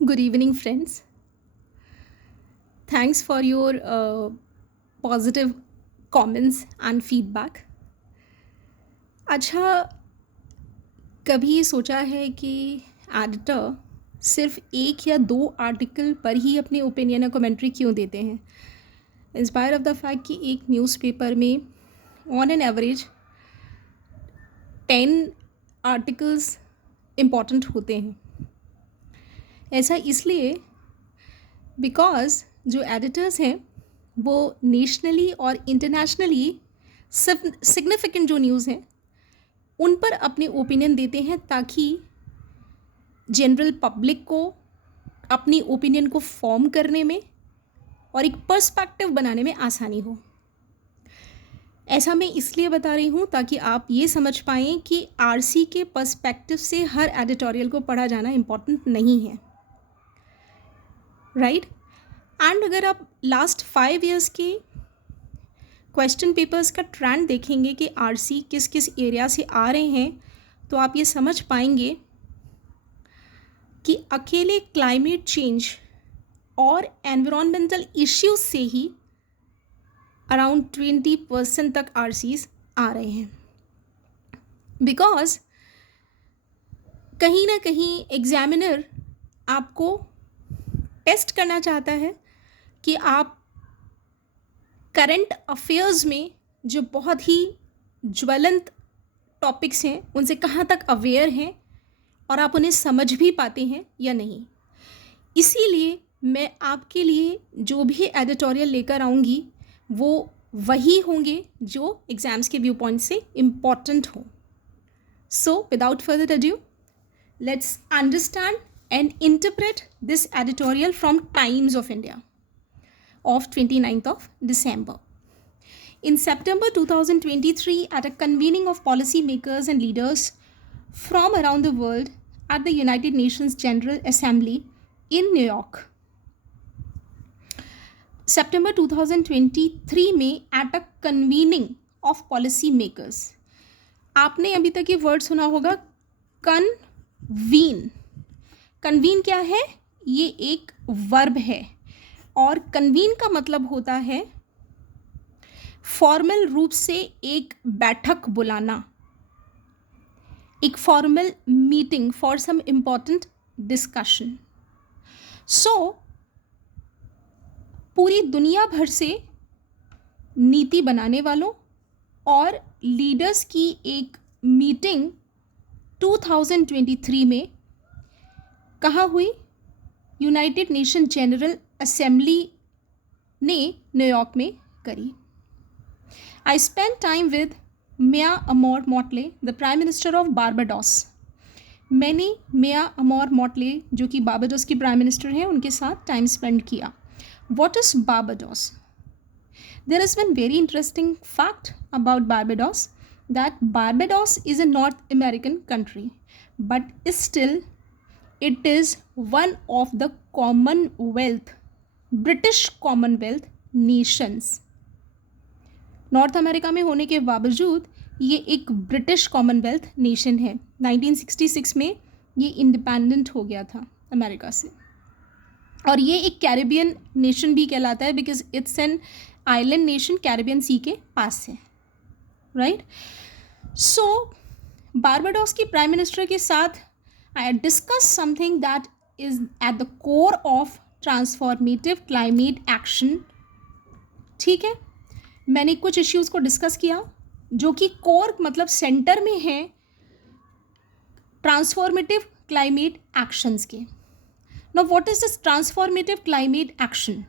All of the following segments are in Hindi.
Good evening, friends. Thanks for your positive comments and feedback. अच्छा, कभी ये सोचा है कि एडिटर सिर्फ एक या दो आर्टिकल पर ही अपने ओपिनियन या कमेंट्री क्यों देते हैं? इंस्पायर ऑफ द फैक्ट कि एक न्यूज़पेपर में on an average 10 articles important होते हैं. ऐसा इसलिए बिकॉज जो एडिटर्स हैं वो नेशनली और इंटरनेशनली सिग्निफिकेंट जो न्यूज़ हैं उन पर अपने ओपिनियन देते हैं ताकि जनरल पब्लिक को अपनी ओपिनियन को फॉर्म करने में और एक पर्सपेक्टिव बनाने में आसानी हो. ऐसा मैं इसलिए बता रही हूँ ताकि आप ये समझ पाएँ कि आरसी के पर्सपेक्टिव से हर एडिटोरियल को पढ़ा जाना इम्पॉर्टेंट नहीं है, राइट? एंड अगर आप लास्ट 5 इयर्स के क्वेश्चन पेपर्स का ट्रेंड देखेंगे कि आरसी किस किस एरिया से आ रहे हैं तो आप ये समझ पाएंगे कि अकेले क्लाइमेट चेंज और एनवायरमेंटल इश्यूज से ही अराउंड 20% तक आरसीज आ रहे हैं. बिकॉज कहीं ना कहीं एग्जामिनर आपको टेस्ट करना चाहता है कि आप करंट अफेयर्स में जो बहुत ही ज्वलंत टॉपिक्स हैं उनसे कहाँ तक अवेयर हैं और आप उन्हें समझ भी पाते हैं या नहीं. इसीलिए मैं आपके लिए जो भी एडिटोरियल लेकर आऊँगी वो वही होंगे जो एग्ज़ाम्स के व्यू पॉइंट से इम्पॉर्टेंट हो. So without further adieu, let's understand and interpret this editorial from Times of India of 29th of December. In September 2023, at a convening of policymakers and leaders from around the world at the United Nations General Assembly in New York, September 2023 में at a convening of policymakers, आपने अभी तक ये वर्ड सुना होगा कन्वीन. कन्वीन क्या है? ये एक वर्ब है और कन्वीन का मतलब होता है फॉर्मल रूप से एक बैठक बुलाना, एक formal meeting for some important discussion. So पूरी दुनिया भर से नीति बनाने वालों और लीडर्स की एक मीटिंग 2023 में कहाँ हुई? यूनाइटेड नेशन जनरल असेंबली ने न्यूयॉर्क में करी. I spend time with Mia Amor Mottley, the prime minister of Barbados. मैंने मिया अमोर मॉटले जो कि बारबाडोस की प्राइम मिनिस्टर हैं उनके साथ टाइम स्पेंड किया. What is Barbados? There is one very interesting fact about Barbados, that Barbados is a North American country, but still it is one of the Commonwealth, British Commonwealth nations. North America में होने के बावजूद ये एक ब्रिटिश कॉमनवेल्थ नेशन है. 1966 में ये इंडिपेंडेंट हो गया था अमेरिका से और ये एक कैरिबियन नेशन भी कहलाता है because it's an island nation, Caribbean sea के पास है, राइट? सो बारबाडोस की प्राइम मिनिस्टर के साथ I discuss something that is at the core of transformative climate action. ठीक है, मैंने कुछ इश्यूज़ को डिस्कस किया जो कि कोर मतलब सेंटर में है ट्रांसफॉर्मेटिव क्लाइमेट एक्शंस के. Now what is this transformative climate action?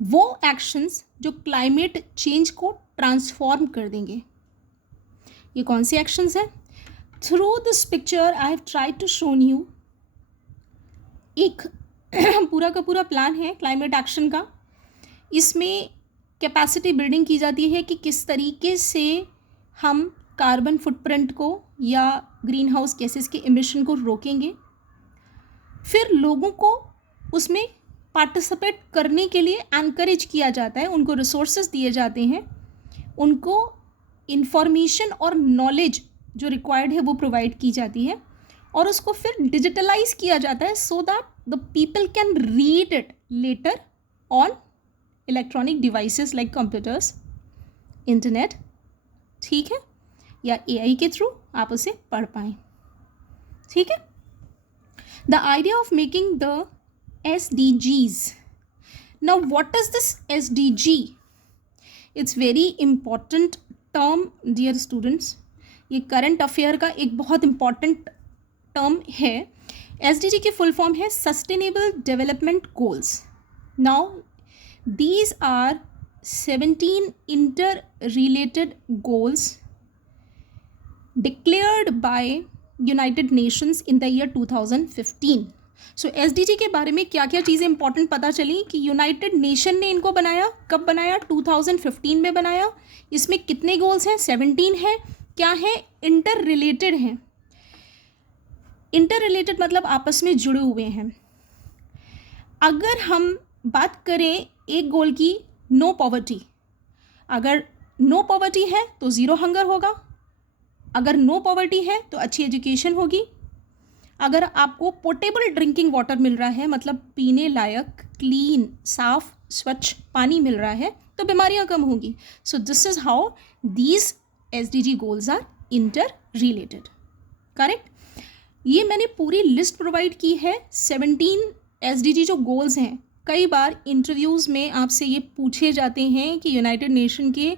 वो एक्शंस जो क्लाइमेट चेंज को ट्रांसफॉर्म कर देंगे. ये कौन से एक्शंस हैं? Through this picture I have tried to shown you एक पूरा का पूरा प्लान है क्लाइमेट एक्शन का. इसमें कैपेसिटी बिल्डिंग की जाती है कि किस तरीके से हम कार्बन फुटप्रिंट को या ग्रीन हाउस गैसेस के इमिशन को रोकेंगे. फिर लोगों को उसमें पार्टिसिपेट करने के लिए एनकरेज किया जाता है, उनको रिसोर्सेज दिए जाते हैं, उनको इंफॉर्मेशन और नॉलेज जो रिक्वायर्ड है वो प्रोवाइड की जाती है और उसको फिर डिजिटलाइज किया जाता है so that the people can read it later on electronic devices like computers, internet, ठीक है, या एआई के थ्रू आप उसे पढ़ पाएँ, ठीक है. The idea of making the SDGs. Now what is this SDG? It's very important term dear students. ये करंट अफेयर का एक बहुत इंपॉर्टेंट टर्म है. SDG की फुल फॉर्म है sustainable development goals. Now these are 17 interrelated goals declared by United Nations in the year 2015. So SDG के बारे में क्या क्या चीज़ें इंपॉर्टेंट पता चली कि यूनाइटेड नेशन ने इनको बनाया, कब बनाया, 2015 में बनाया. इसमें कितने गोल्स हैं? 17 हैं. क्या है? इंटर रिलेटेड हैं. इंटर रिलेटेड मतलब आपस में जुड़े हुए हैं. अगर हम बात करें एक गोल की, नो पॉवर्टी, अगर नो पॉवर्टी है तो ज़ीरो हंगर होगा. अगर नो पॉवर्टी है तो अच्छी एजुकेशन होगी. अगर आपको पोर्टेबल ड्रिंकिंग वाटर मिल रहा है, मतलब पीने लायक क्लीन साफ स्वच्छ पानी मिल रहा है, तो बीमारियां कम होंगी. So this is how these SDG goals are inter related. Correct. ये मैंने पूरी लिस्ट प्रोवाइड की है. 17 SDG जो गोल्स हैं, कई बार इंटरव्यूज़ में आपसे ये पूछे जाते हैं कि यूनाइटेड नेशन के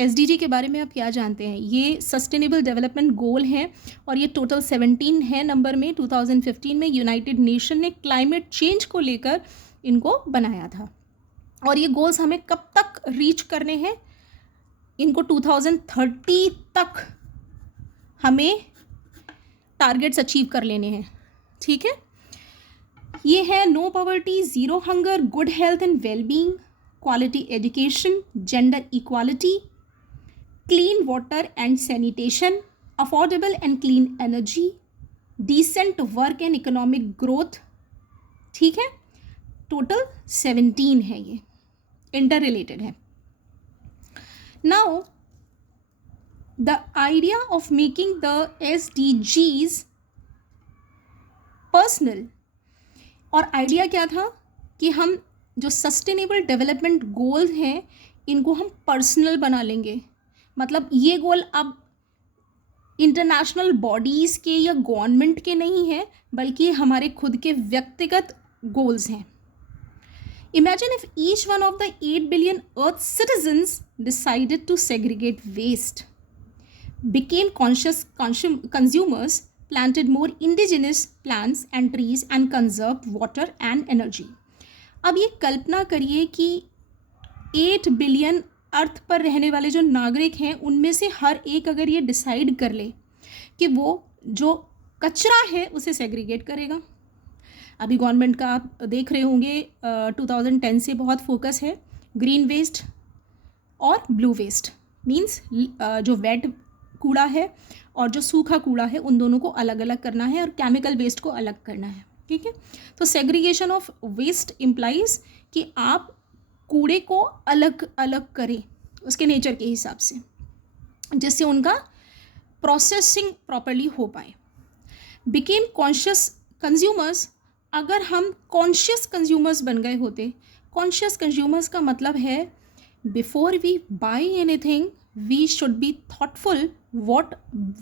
SDG के बारे में आप क्या जानते हैं. ये सस्टेनेबल डेवलपमेंट गोल हैं और ये टोटल 17 है नंबर में. 2015 में यूनाइटेड नेशन ने क्लाइमेट चेंज को लेकर इनको बनाया था. और ये गोल्स हमें कब तक रीच करने हैं? इनको 2030 तक हमें टारगेट्स अचीव कर लेने हैं, ठीक है. ये है no poverty, zero hunger, good health and wellbeing, quality education, gender equality, clean water and sanitation, affordable and clean energy, decent work and economic growth, ठीक है. टोटल 17 है, ये इंटर रिलेटेड है. Now the idea of making the SDGs personal. और आइडिया क्या था कि हम जो सस्टेनेबल डेवलपमेंट गोल्स हैं इनको हम पर्सनल बना लेंगे. मतलब ये गोल अब इंटरनेशनल बॉडीज़ के या गवर्नमेंट के नहीं हैं, बल्कि हमारे खुद के व्यक्तिगत गोल्स हैं. Imagine if each one of the 8 billion earth citizens decided to segregate waste, became conscious consumers, planted more indigenous plants and trees and conserved water and energy. अब ये कल्पना करिए कि 8 बिलियन अर्थ पर रहने वाले जो नागरिक हैं उनमें से हर एक अगर ये डिसाइड कर ले कि वो जो कचरा है उसे सेग्रीगेट करेगा. अभी गवर्नमेंट का आप देख रहे होंगे 2010 से बहुत फोकस है ग्रीन वेस्ट और ब्लू वेस्ट. मीन्स जो वेट कूड़ा है और जो सूखा कूड़ा है उन दोनों को अलग अलग करना है और केमिकल वेस्ट को अलग करना है, ठीक है. तो सेग्रीगेशन ऑफ वेस्ट इम्प्लाइज कि आप कूड़े को अलग अलग करें उसके नेचर के हिसाब से, जिससे उनका प्रोसेसिंग प्रॉपरली हो पाए. Became conscious consumers. अगर हम कॉन्शियस कंज्यूमर्स बन गए होते, कॉन्शियस कंज्यूमर्स का मतलब है before we buy anything we should be thoughtful what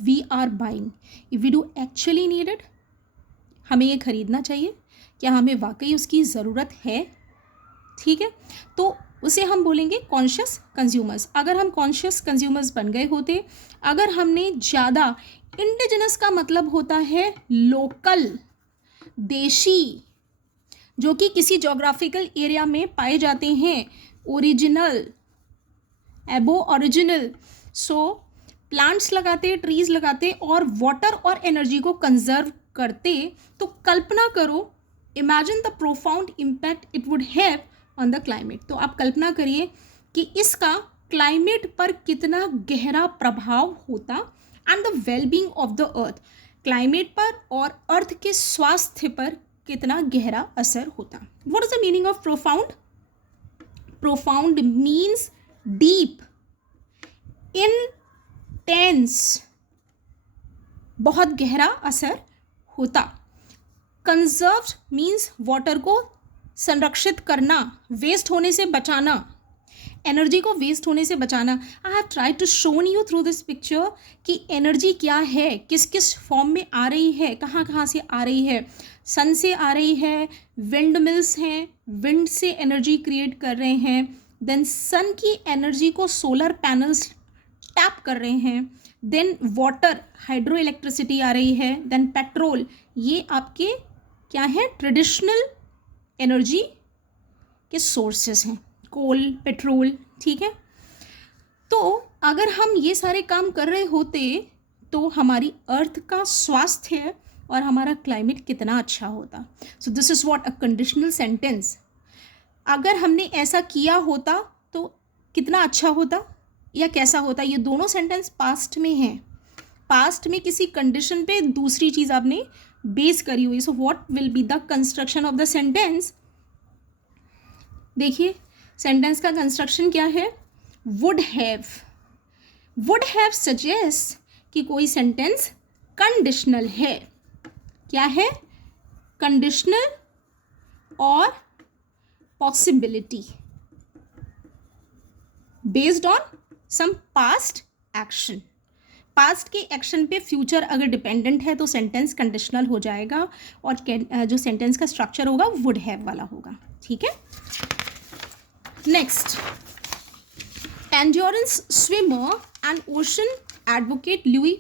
we are buying. If we do actually needed, हमें ये खरीदना चाहिए, क्या हमें वाकई उसकी ज़रूरत है, ठीक है. तो उसे हम बोलेंगे कॉन्शियस कंज्यूमर्स. अगर हम कॉन्शियस कंज्यूमर्स बन गए होते, अगर हमने ज़्यादा, इंडिजिनस का मतलब होता है लोकल, देशी, जो कि किसी जोग्राफिकल एरिया में पाए जाते हैं, ओरिजिनल, एबो ओरिजिनल. सो प्लांट्स लगाते, ट्रीज़ लगाते और वाटर और एनर्जी को कंजर्व करते, तो कल्पना करो, imagine the profound impact it would have on the climate. तो आप कल्पना करिए कि इसका क्लाइमेट पर कितना गहरा प्रभाव होता and the wellbeing of the earth. Climate पर और अर्थ के स्वास्थ्य पर कितना गहरा असर होता. What is the meaning of profound? Profound means deep, intense, बहुत गहरा असर होता। कंजर्व्ड मीन्स वाटर को संरक्षित करना, वेस्ट होने से बचाना, एनर्जी को वेस्ट होने से बचाना। I have try to shown you through this picture कि एनर्जी क्या है, किस किस फॉर्म में आ रही है, कहाँ कहाँ से आ रही है। सन से आ रही है, विंड मिल्स हैं, विंड से एनर्जी क्रिएट कर रहे हैं, देन सन की एनर्जी को सोलर पैनल्स टैप कर रहे हैं, देन वाटर हाइड्रो इलेक्ट्रिसिटी आ रही है, देन पेट्रोल, ये आपके क्या है, ट्रेडिशनल एनर्जी के सोर्सेस हैं, कोल, पेट्रोल, ठीक है। तो अगर हम ये सारे काम कर रहे होते तो हमारी अर्थ का स्वास्थ्य और हमारा क्लाइमेट कितना अच्छा होता। So this is what a conditional sentence. अगर हमने ऐसा किया होता तो कितना अच्छा होता या कैसा होता। ये दोनों सेंटेंस पास्ट में हैं, पास्ट में किसी कंडीशन पे दूसरी चीज़ आपने बेस करी हुई। So what will be the construction of the sentence. देखिए सेंटेंस का कंस्ट्रक्शन क्या है, would have. Would have suggest कि कोई सेंटेंस कंडीशनल है। क्या है, कंडीशनल और possibility based on some past action. Past के एक्शन पे फ्यूचर अगर डिपेंडेंट है तो सेंटेंस कंडीशनल हो जाएगा और जो सेंटेंस का स्ट्रक्चर होगा वुड हैव वाला होगा, ठीक है। Next, endurance swimmer and ocean advocate Louis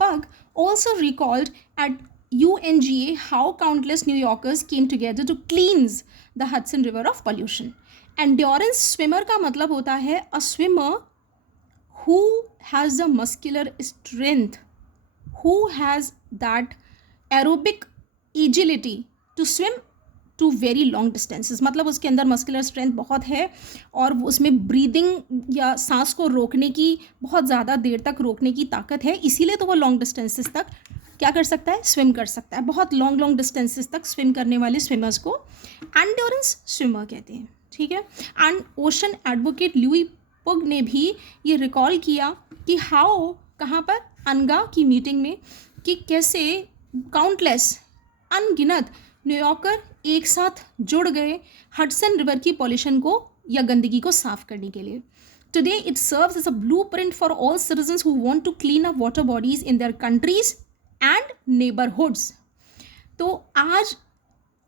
Pugh also recalled at UNGA how countless New Yorkers came together to cleanse the Hudson River of pollution. Endurance swimmer का मतलब होता है a swimmer who has the muscular strength, who has that aerobic agility to swim to very long distances. मतलब उसके अंदर मस्कुलर स्ट्रेंथ बहुत है और उसमें ब्रीदिंग या सांस को रोकने की, बहुत ज़्यादा देर तक रोकने की ताकत है, इसीलिए तो वो लॉन्ग डिस्टेंसेस तक क्या कर सकता है, स्विम कर सकता है। बहुत लॉन्ग डिस्टेंसेस तक स्विम करने वाले स्विमर्स को एंड्योरेंस स्विमर कहते हैं, ठीक है। एंड ओशन एडवोकेट लुई पुग ने भी ये रिकॉल किया कि हाउ, कहाँ पर, अनगा की मीटिंग में, कि कैसे काउंटलेस, अनगिनत न्यूयॉर्कर एक साथ जुड़ गए हडसन रिवर की पॉल्यूशन को या गंदगी को साफ करने के लिए। Today it serves as a blueprint for all citizens who want to clean up water bodies in their countries and neighbourhoods. तो आज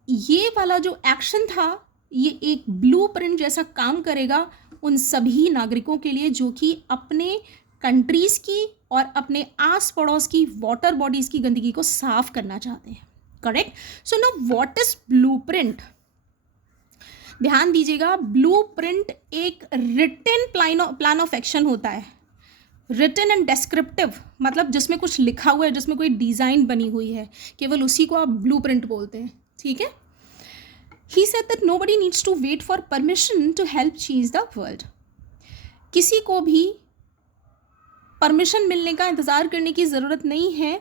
ये वाला जो एक्शन था ये एक ब्लूप्रिंट जैसा काम करेगा उन सभी नागरिकों के लिए जो कि अपने कंट्रीज़ की और अपने आस पड़ोस की वाटर बॉडीज़ की गंदगी को साफ करना चाहते हैं। Correct. So now what is blueprint. ध्यान दीजिएगा, ब्लूप्रिंट एक रिटन प्लान ऑफ एक्शन होता है। रिटन एंड डेस्क्रिप्टिव मतलब जिसमें कुछ लिखा हुआ है, जिसमें कोई डिज़ाइन बनी हुई है, केवल उसी को आप ब्लूप्रिंट बोलते हैं, ठीक है। He said that nobody needs to wait for permission to help change the world. किसी को भी परमिशन मिलने का इंतज़ार करने की ज़रूरत नहीं है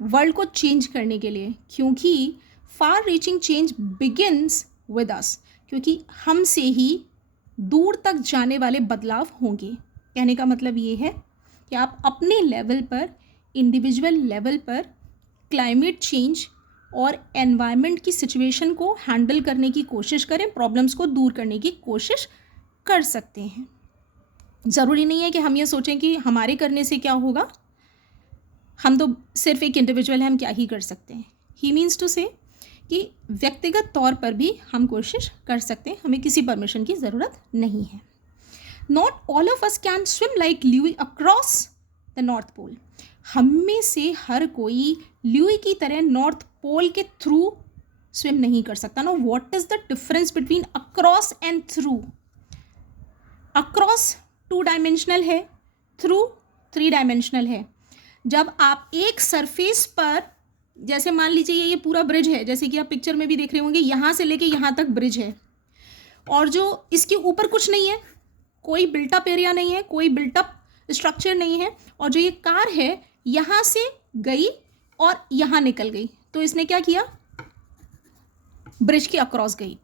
वर्ल्ड को चेंज करने के लिए, क्योंकि far reaching change begins with us, क्योंकि हमसे ही दूर तक जाने वाले बदलाव होंगे। कहने का मतलब ये है कि आप अपने लेवल पर, इंडिविजुअल लेवल पर क्लाइमेट चेंज और एनवायरनमेंट की सिचुएशन को हैंडल करने की कोशिश करें, प्रॉब्लम्स को दूर करने की कोशिश कर सकते हैं। ज़रूरी नहीं है कि हम ये सोचें कि हमारे करने से क्या होगा, हम तो सिर्फ एक इंडिविजुअल हैं, हम क्या ही कर सकते हैं। ही मीन्स टू से कि व्यक्तिगत तौर पर भी हम कोशिश कर सकते हैं, हमें किसी परमिशन की ज़रूरत नहीं है। Not all of us can swim like Lewis across the North Pole. हम में से हर कोई ल्यूई की तरह नॉर्थ पोल के थ्रू स्विम नहीं कर सकता। No, what is the difference between across and through. Across 2 dimensional है, थ्रू 3 डायमेंशनल है। जब आप एक सरफेस पर, जैसे मान लीजिए ये पूरा ब्रिज है, जैसे कि आप पिक्चर में भी देख रहे होंगे, यहाँ से लेके यहाँ तक ब्रिज है और जो इसके ऊपर कुछ नहीं है, कोई बिल्टअप एरिया नहीं है, कोई बिल्टअप स्ट्रक्चर नहीं है, और जो ये कार है यहाँ से गई और यहाँ निकल गई, तो इसने क्या किया, ब्रिज के अक्रॉस गई।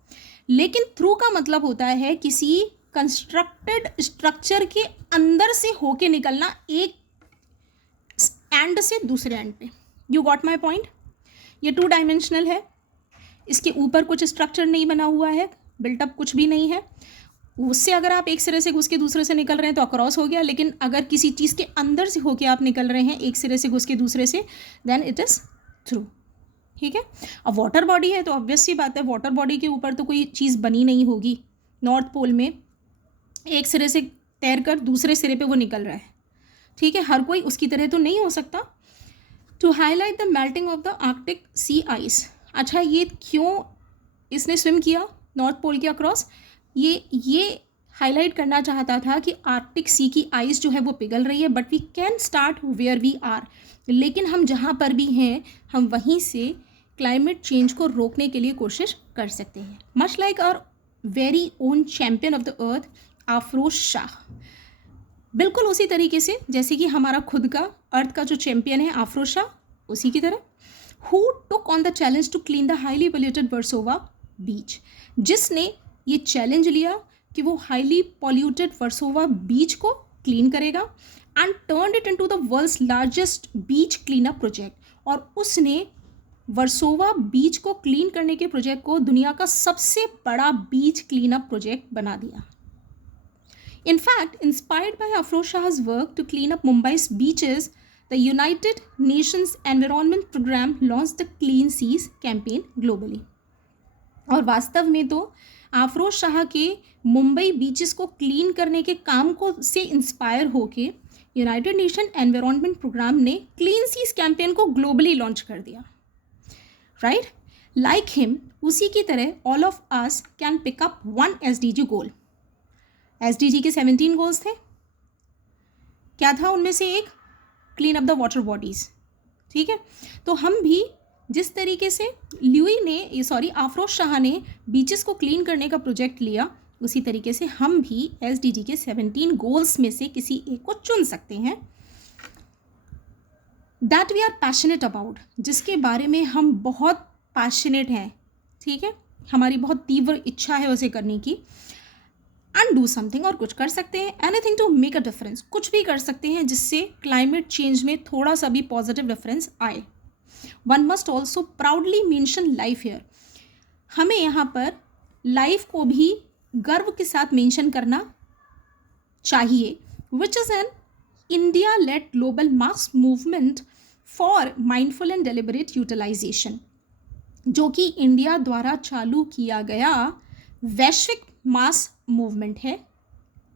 लेकिन थ्रू का मतलब होता है किसी कंस्ट्रक्टेड स्ट्रक्चर के अंदर से होके निकलना, एक एंड से दूसरे एंड पे। You got my point. ये 2 डायमेंशनल है, इसके ऊपर कुछ स्ट्रक्चर नहीं बना हुआ है, बिल्टअप कुछ भी नहीं है। उससे अगर आप एक सिरे से घुस के दूसरे से निकल रहे हैं तो अक्रॉस हो गया, लेकिन अगर किसी चीज़ के अंदर से होके आप निकल रहे हैं एक सिरे से घुस के दूसरे से, देन इट इज़ थ्रू। ठीक है। अब वाटर बॉडी है तो ऑब्वियस सी बात है, वाटर बॉडी के ऊपर तो कोई चीज़ बनी नहीं होगी। नॉर्थ पोल में एक सिरे से तैर कर दूसरे सिरे पे वो निकल रहा है, ठीक है, हर कोई उसकी तरह तो नहीं हो सकता। To highlight the melting of the Arctic sea ice. अच्छा, ये क्यों इसने स्विम किया नॉर्थ पोल के अक्रॉस? ये हाईलाइट करना चाहता था कि आर्कटिक सी की आइस जो है वो पिघल रही है, but we can start where we are. लेकिन हम जहाँ पर भी हैं हम वहीं से क्लाइमेट चेंज को रोकने के लिए कोशिश कर सकते हैं। Much like our very own champion of the earth Afroz Shah. बिल्कुल उसी तरीके से जैसे कि हमारा खुद का अर्थ का जो चैम्पियन है अफरोज शाह, उसी की तरह। Who took on the challenge to clean the highly polluted Versova beach, जिसने ये चैलेंज लिया कि वो हाईली पॉल्यूटेड वर्सोवा बीच को क्लीन करेगा and turn it into the world's largest beach clean up project. और उसने वर्सोवा बीच को क्लीन करने के प्रोजेक्ट को दुनिया का सबसे बड़ा बीच क्लीन अप प्रोजेक्ट बना दिया। In fact, inspired by Afroz Shah's work to clean up Mumbai's beaches, the United Nations Environment Program launched the Clean Seas campaign globally. और वास्तव में तो अफरोज शाह के मुंबई बीचेस को क्लीन करने के काम को से इंस्पायर होके यूनाइटेड नेशन एनवायरनमेंट प्रोग्राम ने क्लीन सीज कैंपेन को ग्लोबली लॉन्च कर दिया। राइट, लाइक हिम, उसी की तरह all of us can pick up one SDG goal. SDG के 17 गोल्स थे, क्या था उनमें से एक? Clean up the water bodies. ठीक है, तो हम भी जिस तरीके से अफरोज शाह ने बीचेस को क्लीन करने का प्रोजेक्ट लिया, उसी तरीके से हम भी SDG के 17 गोल्स में से किसी एक को चुन सकते हैं that we are passionate about, जिसके बारे में हम बहुत पैशनेट हैं। ठीक है, हमारी बहुत तीव्र इच्छा है उसे करने की। एंड डू समथिंग, और कुछ कर सकते हैं, anything to make a difference, कुछ भी कर सकते हैं जिससे क्लाइमेट चेंज में थोड़ा सा भी पॉजिटिव डिफरेंस आए। One must also proudly mention life here. हमें यहाँ पर लाइफ को भी गर्व के साथ मेंशन करना चाहिए, which is an India led global mass movement for mindful and deliberate utilisation, जो कि इंडिया द्वारा चालू किया गया वैश्विक मास मूवमेंट है।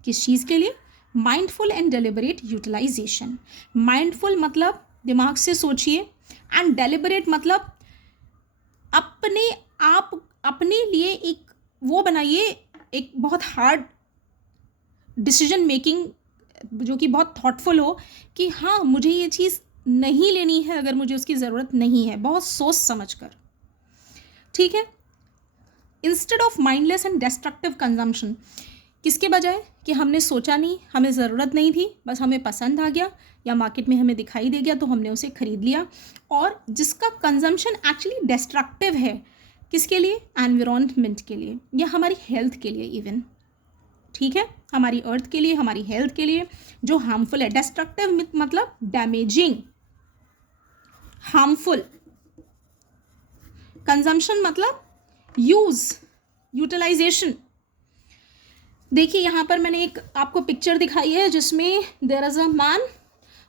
किस चीज़ के लिए? Mindful and deliberate utilisation. Mindful मतलब दिमाग से सोचिए, एंड डेलिबरेट मतलब अपने लिए एक वो बनाइए, एक बहुत हार्ड डिसीजन मेकिंग जो कि बहुत थॉटफुल हो कि हाँ मुझे ये चीज़ नहीं लेनी है अगर मुझे उसकी ज़रूरत नहीं है, बहुत सोच समझ कर। ठीक है, instead of mindless and destructive consumption, किसके बजाय कि हमने सोचा नहीं, हमें ज़रूरत नहीं थी, बस हमें पसंद आ गया या मार्केट में हमें दिखाई दे गया तो हमने उसे ख़रीद लिया, और जिसका कंजम्पशन एक्चुअली डिस्ट्रक्टिव है। किसके लिए? एनवायरनमेंट के लिए या हमारी हेल्थ के लिए इवन। ठीक है, हमारी अर्थ के लिए, हमारी हेल्थ के लिए, जो हार्मफुल है। डिस्ट्रक्टिव मतलब डैमेजिंग, हार्मफुल। कंजम्पशन मतलब यूज़, यूटिलाइजेशन। देखिए यहाँ पर मैंने एक आपको पिक्चर दिखाई है जिसमें there is a man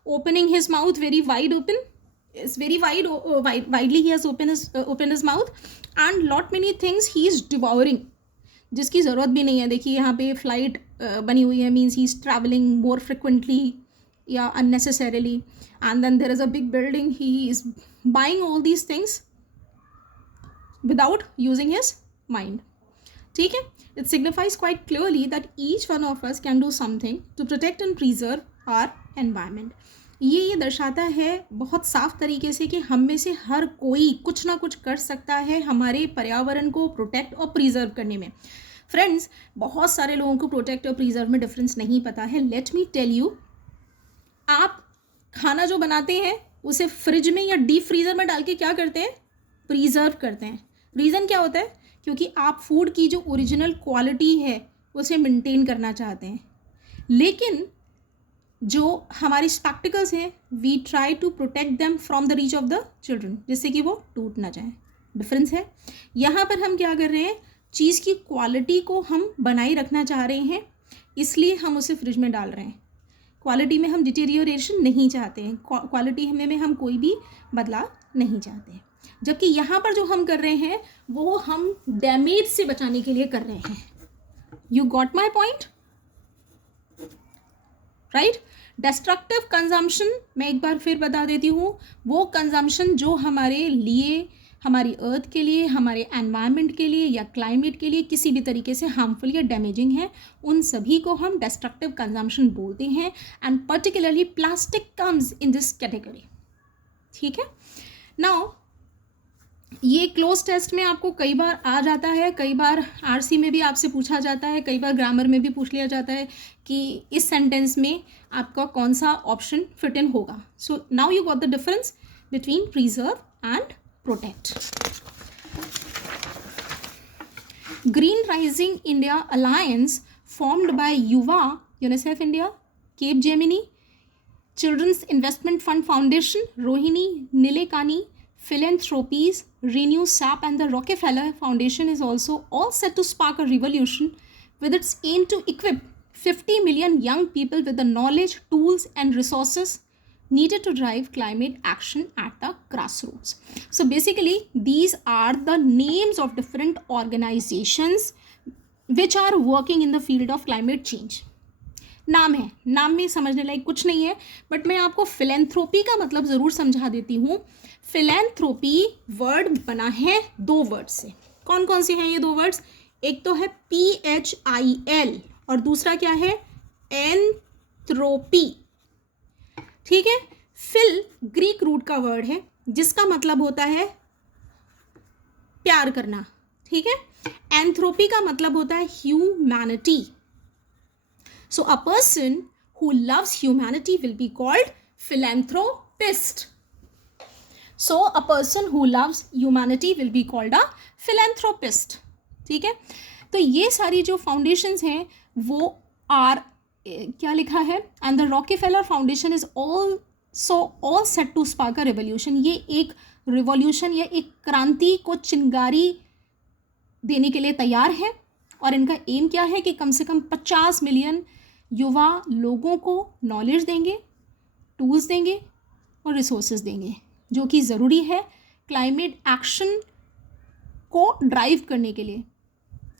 opening his mouth very wide open, is very widely he has open his mouth and lot many things he is devouring, जिसकी ज़रूरत भी नहीं है। देखिए यहाँ पे फ्लाइट बनी हुई है, means he is travelling more frequently या unnecessarily, and then there is a big building, he is buying all these things without using his mind. ठीक है, it signifies quite clearly that each one of us can do something to protect and preserve our environment. ये दर्शाता है बहुत साफ तरीके से कि हम में से हर कोई कुछ ना कुछ कर सकता है हमारे पर्यावरण को प्रोटेक्ट और प्रिजर्व करने में। फ्रेंड्स, बहुत सारे लोगों को प्रोटेक्ट और प्रिजर्व में डिफरेंस नहीं पता है। लेट मी टेल यू, आप खाना जो बनाते हैं उसे फ्रिज में या डीप फ्रीज़र में डाल के क्या करते हैं? प्रिजर्व करते हैं। रीज़न क्या होता है? क्योंकि आप फूड की जो ओरिजिनल क्वालिटी है उसे मेंटेन करना चाहते हैं। लेकिन जो हमारे स्पेक्टिकल्स हैं we try to protect them from the reach of the children, जिससे कि वो टूट ना जाए। डिफरेंस है। यहाँ पर हम क्या कर रहे हैं, चीज़ की क्वालिटी को हम बनाए रखना चाह रहे हैं, इसलिए हम उसे फ्रिज में डाल रहे हैं। क्वालिटी में हम डिटेरियोरेशन नहीं चाहते हैं, क्वालिटी में हम कोई भी बदलाव नहीं चाहते हैं। जबकि यहाँ पर जो हम कर रहे हैं वो हम डैमेज से बचाने के लिए कर रहे हैं। You got my point, right. Destructive consumption, मैं एक बार फिर बता देती हूँ, वो कंजम्पशन जो हमारे लिए, हमारी अर्थ के लिए, हमारे एनवायरनमेंट के लिए या क्लाइमेट के लिए किसी भी तरीके से हार्मफुल या डैमेजिंग है, उन सभी को हम डिस्ट्रक्टिव कंजम्पशन बोलते हैं। And particularly plastic comes in this category. ठीक है। नाउ ये क्लोज टेस्ट में आपको कई बार आ जाता है, कई बार आरसी में भी आपसे पूछा जाता है, कई बार ग्रामर में भी पूछ लिया जाता है कि इस सेंटेंस में आपका कौन सा ऑप्शन फिट इन होगा। So now you got the difference between preserve and protect. Green rising India alliance formed by Yuva, UNICEF India, Capgemini, children's investment fund foundation, Rohini, Nilekani, philanthropies, Renew, SAP and the Rockefeller Foundation is also all set to spark a revolution with its aim to equip 50 million young people with the knowledge, tools and resources needed to drive climate action at the grassroots. So basically these are the names of different organizations which are working in the field of climate change. नाम है, नाम में समझने लायक कुछ नहीं है, बट मैं आपको फिलेंथ्रोपी का मतलब ज़रूर समझा देती हूँ। फिलेंथ्रोपी वर्ड बना है दो वर्ड से। कौन कौन से हैं ये दो वर्ड्स? एक तो है PHIL और दूसरा क्या है? एंथ्रोपी। ठीक है। फिल ग्रीक रूट का वर्ड है जिसका मतलब होता है प्यार करना। ठीक है। एंथ्रोपी का मतलब होता है humanity. So a person who loves humanity will be called philanthropist. So a person who loves humanity will be called a philanthropist. ठीक है। तो ये सारी जो फाउंडेशंस हैं वो आर क्या लिखा है, and the Rockefeller foundation is all set to spark a revolution. ये एक रिवॉल्यूशन या एक क्रांति को चिंगारी देने के लिए तैयार है। और इनका एम क्या है कि कम से कम 50 मिलियन युवा लोगों को नॉलेज देंगे, टूल्स देंगे और रिसोर्सेज देंगे, जो कि ज़रूरी है क्लाइमेट एक्शन को ड्राइव करने के लिए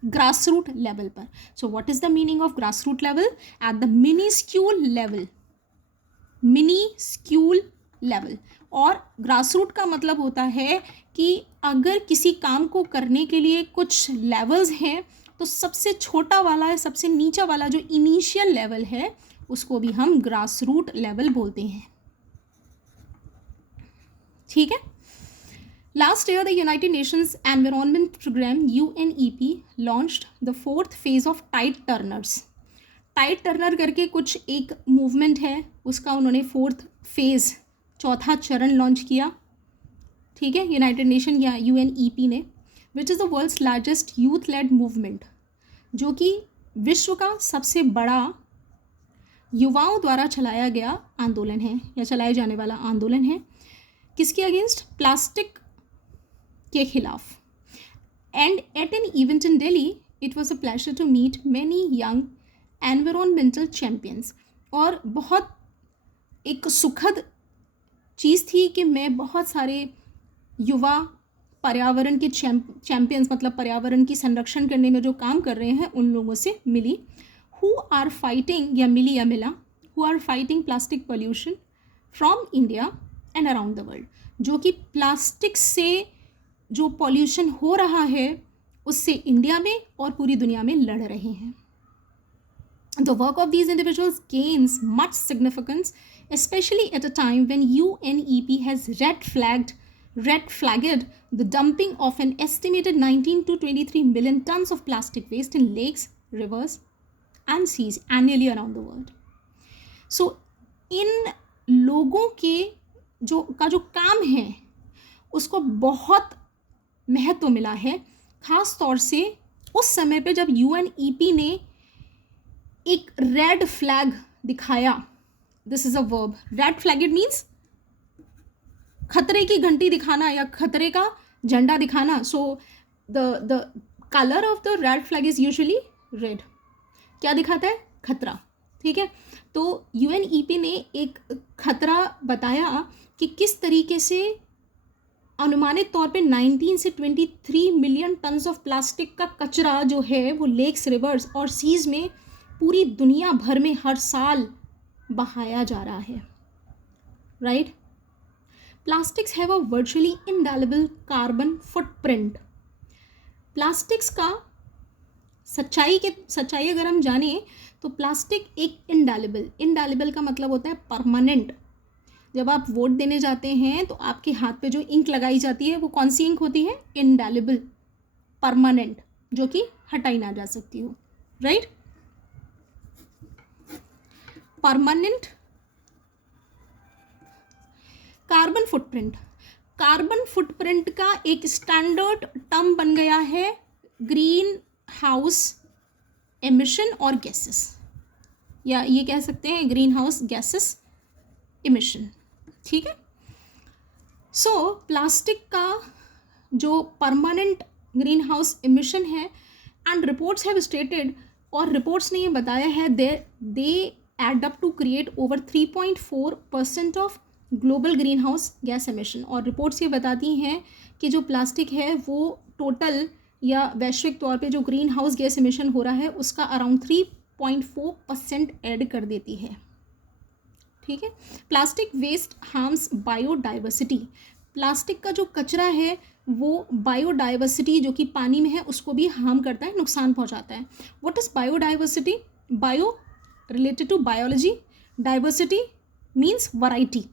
ग्रास रूट लेवल पर। So what is the meaning of grass root level? At the minuscule level, minuscule level. और ग्रास रूट का मतलब होता है कि अगर किसी काम को करने के लिए कुछ लेवल्स हैं तो सबसे छोटा वाला है, सबसे नीचा वाला जो इनिशियल लेवल है उसको भी हम ग्रास रूट लेवल बोलते हैं। ठीक है। Last year the united nations environment programme UNEP launched the 4th phase of tide turners. Tide turner करके कुछ एक मूवमेंट है, उसका उन्होंने 4th फेज, चौथा चरण लॉन्च किया। ठीक है। यूनाइटेड नेशन या UNEP ने, which is the world's largest youth led movement, जो कि विश्व का सबसे बड़ा युवाओं द्वारा चलाया गया आंदोलन है या चलाए जाने वाला आंदोलन है। किसके अगेंस्ट? प्लास्टिक के खिलाफ। And at an event in Delhi it was a pleasure to meet many young environmental champions. और बहुत एक सुखद चीज़ थी कि मैं बहुत सारे युवा पर्यावरण के चैम्पियंस, मतलब पर्यावरण की संरक्षण करने में जो काम कर रहे हैं, उन लोगों से मिली। हु आर फाइटिंग, या मिली या मिला, who are fighting plastic pollution from India and around the world, जो कि प्लास्टिक से जो पॉल्यूशन हो रहा है उससे इंडिया में और पूरी दुनिया में लड़ रहे हैं। The work of these individuals gains much significance, especially at a time when UNEP has red flagged the dumping of an estimated 19 to 23 million tons of plastic waste in lakes, rivers and seas annually around the world. So इन लोगों के जो काम है उसको बहुत महत्व मिला है, ख़ास तौर से उस समय पे जब UNEP ने एक रेड फ्लैग दिखाया this is a verb. Red flagged means खतरे की घंटी दिखाना या खतरे का झंडा दिखाना. So the colour of the red flag is usually red. क्या दिखाता है? खतरा. ठीक है. तो यूएनईपी ने एक खतरा बताया कि किस तरीके से अनुमानित तौर पे 19 से 23 मिलियन टन्स ऑफ प्लास्टिक का कचरा जो है वो लेक्स, रिवर्स और सीज में पूरी दुनिया भर में हर साल बहाया जा रहा है. Right. Plastics have a virtually indelible carbon footprint. Plastics का सच्चाई अगर हम जाने तो प्लास्टिक एक इंडेलिबल का मतलब होता है परमानेंट. जब आप वोट देने जाते हैं तो आपके हाथ पे जो इंक लगाई जाती है वो कौन सी इंक होती है? इंडेलिबल, परमानेंट, जो कि हटाई ना जा सकती हो. Right. Permanent carbon footprint. Carbon footprint का एक स्टैंडर्ड टर्म बन गया है ग्रीन हाउस एमिशन और गैसेस, या ये कह सकते हैं ग्रीन हाउस गैसेस इमिशन. ठीक है. सो प्लास्टिक का जो परमानेंट ग्रीन हाउस इमिशन है, एंड रिपोर्ट्स हैव स्टेटेड, और रिपोर्ट्स ने ये बताया है, they add up to create over 3.4% of global green house gas emission. और रिपोर्ट्स ये बताती हैं कि जो प्लास्टिक है वो टोटल या वैश्विक तौर पे जो ग्रीन हाउस गैस एमिशन हो रहा है उसका अराउंड 3.4% ऐड कर देती है. ठीक है. Plastic waste harms biodiversity. Plastic का जो कचरा है वो बायोडाइवर्सिटी जो कि पानी में है उसको भी हार्म करता है, नुकसान पहुंचाता है. What is biodiversity? Bio related to biology, diversity means variety.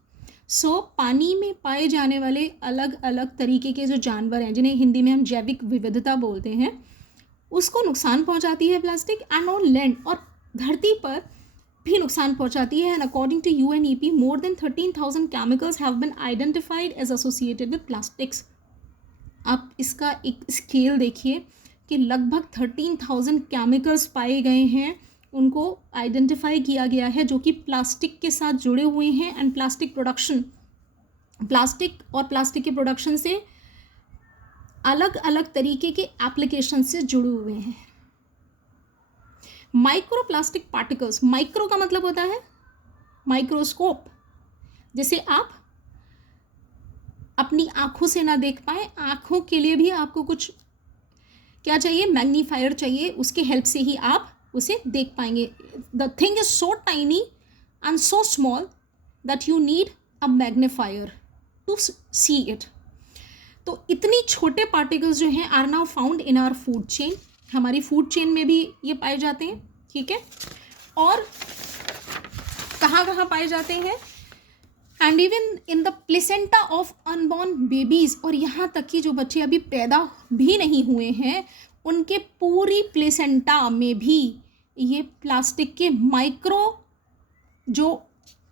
So पानी में पाए जाने वाले अलग अलग तरीके के जो जानवर हैं, जिन्हें हिंदी में हम जैविक विविधता बोलते हैं, उसको नुकसान पहुंचाती है प्लास्टिक. एंड ऑन लैंड, और धरती पर भी नुकसान पहुंचाती है. And according to UNEP more than 13,000 chemicals have been identified as associated with plastics. आप इसका एक स्केल देखिए कि लगभग 13,000 केमिकल्स पाए गए हैं, उनको आइडेंटिफाई किया गया है जो कि प्लास्टिक के साथ जुड़े हुए हैं. एंड प्लास्टिक और प्लास्टिक के प्रोडक्शन से अलग अलग तरीके के एप्लीकेशन से जुड़े हुए हैं. Micro plastic particles. माइक्रो का मतलब होता है माइक्रोस्कोप. जैसे आप अपनी आंखों से ना देख पाए, आंखों के लिए भी आपको कुछ क्या चाहिए? मैग्नीफायर चाहिए. उसके हेल्प से ही आप उसे देख पाएंगे. The thing is so tiny and so small that you need a magnifier to see it. तो इतनी छोटे पार्टिकल्स जो हैं are now found in our food chain. हमारी फूड चेन में भी ये पाए जाते हैं. ठीक है. और कहाँ कहाँ पाए जाते हैं? And even in the placenta of unborn babies. और यहाँ तक कि जो बच्चे अभी पैदा भी नहीं हुए हैं उनके पूरी प्लेसेंटा में भी ये प्लास्टिक के माइक्रो जो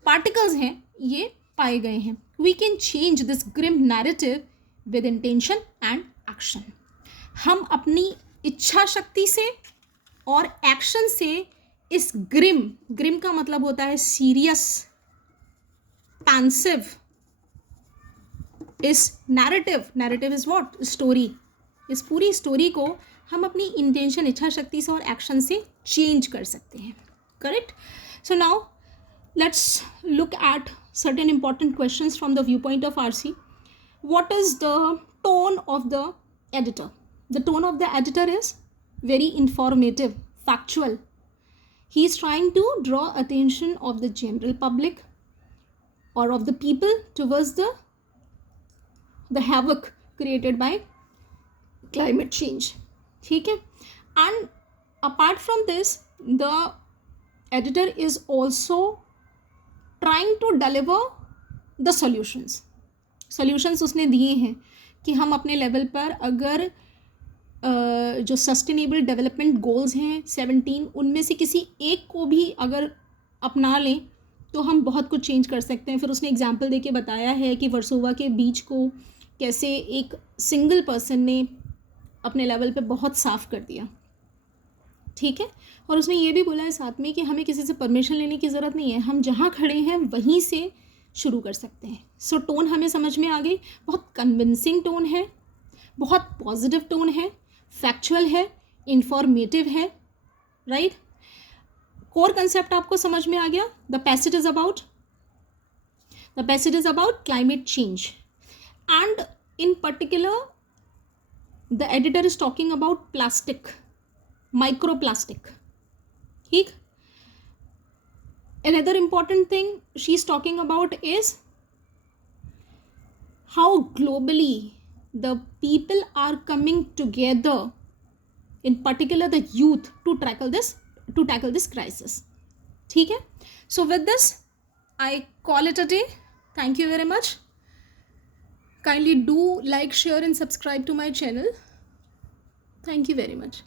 पार्टिकल्स हैं ये पाए गए हैं. We can change this grim narrative with intention and action. हम अपनी इच्छा शक्ति से और एक्शन से इस ग्रिम का मतलब होता है सीरियस, पैंसिव, इस नैरेटिव इज व्हाट? स्टोरी. इस पूरी स्टोरी को हम अपनी इंटेंशन, इच्छा शक्ति से और एक्शन से चेंज कर सकते हैं. Correct. So now let's look at certain important questions from the viewpoint of RC. What is the tone of the editor? The tone of the editor is very informative, factual. He is trying to draw attention of the general public or of the people towards the havoc created by climate change. ठीक है. And apart from this, the editor is also trying to deliver the solutions उसने दिए हैं कि हम अपने लेवल पर अगर जो सस्टेनेबल डेवलपमेंट गोल्स हैं 17, उनमें से किसी एक को भी अगर अपना लें तो हम बहुत कुछ चेंज कर सकते हैं. फिर उसने एग्जाम्पल देके बताया है कि वर्सोवा के बीच को कैसे एक सिंगल पर्सन ने अपने लेवल पे बहुत साफ़ कर दिया. ठीक है। और उसने ये भी बोला है साथ में कि हमें किसी से परमिशन लेने की ज़रूरत नहीं है, हम जहाँ खड़े हैं वहीं से शुरू कर सकते हैं। सो टोन हमें समझ में आ गई, बहुत कन्विंसिंग टोन है, बहुत पॉजिटिव टोन है, फैक्चुअल है, इंफॉर्मेटिव है, राइट। कोर कंसेप्ट आपको समझ में आ गया। The passage is about climate change and in particular the editor is talking about plastic, microplastic, ठीक। Another important thing she's talking about is how globally the people are coming together, in particular the youth, to tackle this crisis. ठीक है। So with this I call it a day. Thank you very much. Kindly do like, share and subscribe to my channel. Thank you very much.